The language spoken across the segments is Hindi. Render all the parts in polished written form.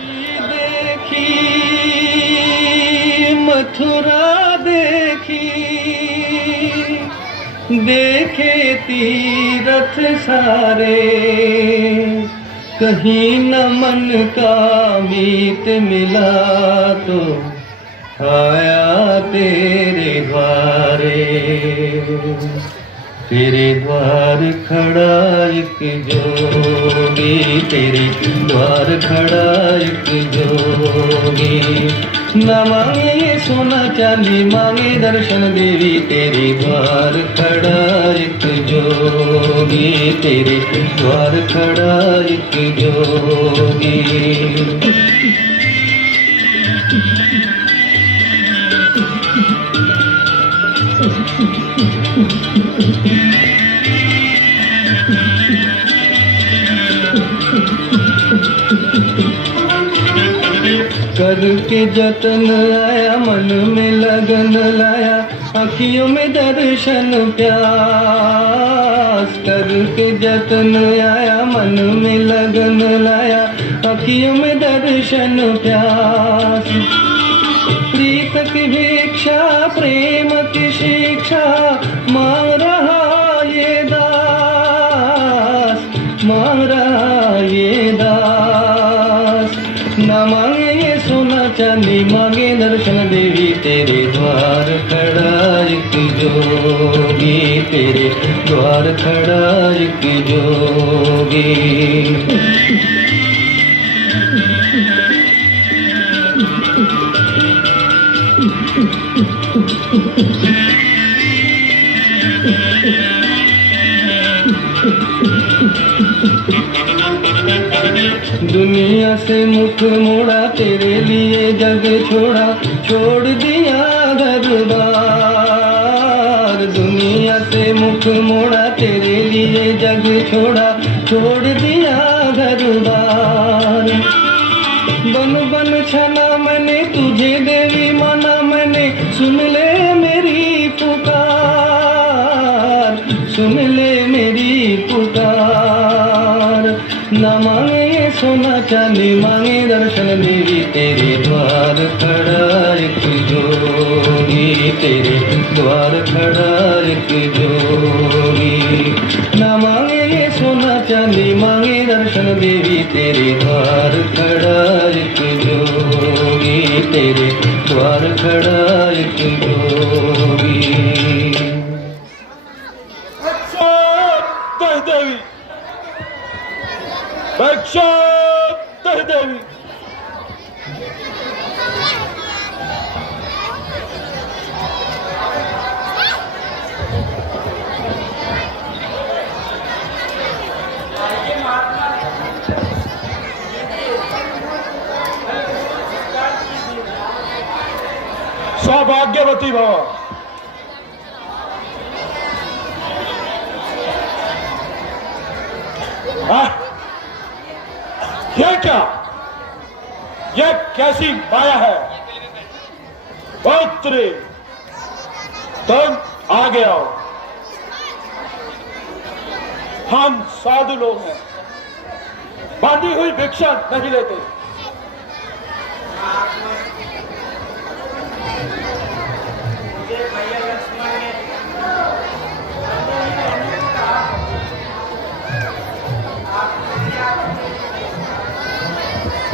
देखी मथुरा देखी, देखे तीरथ सारे, कहीं न मन का मीत मिला तो आया तेरे द्वारे। तेरे द्वार खड़ा एक जोगी, तेरे द्वार खड़ा एक जोगी। न मांगे ये सोना चांदी, मांगे दर्शन देवी, तेरे द्वार खड़ा एक जोगी, तेरे द्वार खड़ा एक जोगी। करके जतन आया, मन में लगन लाया, आँखियों में दर्शन प्यास। करके जतन आया, मन में लगन लाया, आँखियों में दर्शन प्यास। प्रीत की भिक्षा, प्रेम की शिक्षा, मांग रहा ये दास, मांग रहा ये दास। न मांगे ये सोना चांदी, मांगे दर्शन देवी, तेरे द्वार खड़ा एक जोगी, तेरे द्वार खड़ा एक जोगी। दुनिया से मुख मोड़ा, तेरे लिए जग छोड़ा, छोड़ दिया घर बार। दुनिया से मुख मोड़ा, तेरे लिए जग छोड़ा, छोड़ दिया घर बार। बन बन छना मैंने तुझे देवी माना मैंने, सुन ले मेरी पुकार, सुन ले मेरी पुकार। न मांगे ये सोना चांदी, मांगे दर्शन देवी, तेरे द्वार खड़ा एक जोगी, तेरे द्वार खड़ा एक जोगी। न मांगे ये सोना चांदी, मांगे दर्शन देवी, तेरे द्वार खड़ा एक जोगी, तेरे द्वार खड़ा एक जोगी। देवी भिक्षा दे देवी। सौभाग्यवती भव। ये क्या, ये कैसी माया है? पुत्री तुम आगे आओ, हम साधु लोग हैं, बांधी हुई भिक्षा नहीं लेते।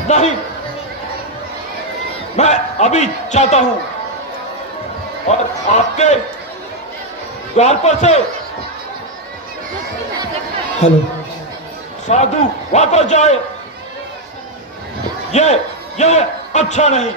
नहीं, मैं अभी चाहता हूं और आपके द्वार पर से हेलो साधु वापस जाए, ये अच्छा नहीं।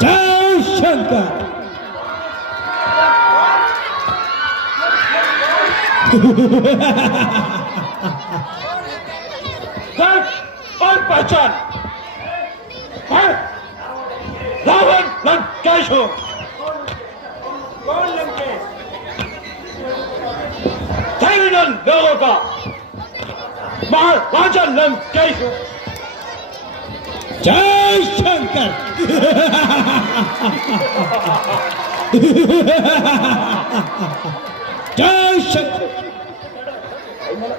जय शंकर। और पहचान है रावण लंकेश हो। कौन लंकेश? लोगों का महाराजा लंकेश हूं। जय शंकर। जय शंकर। मला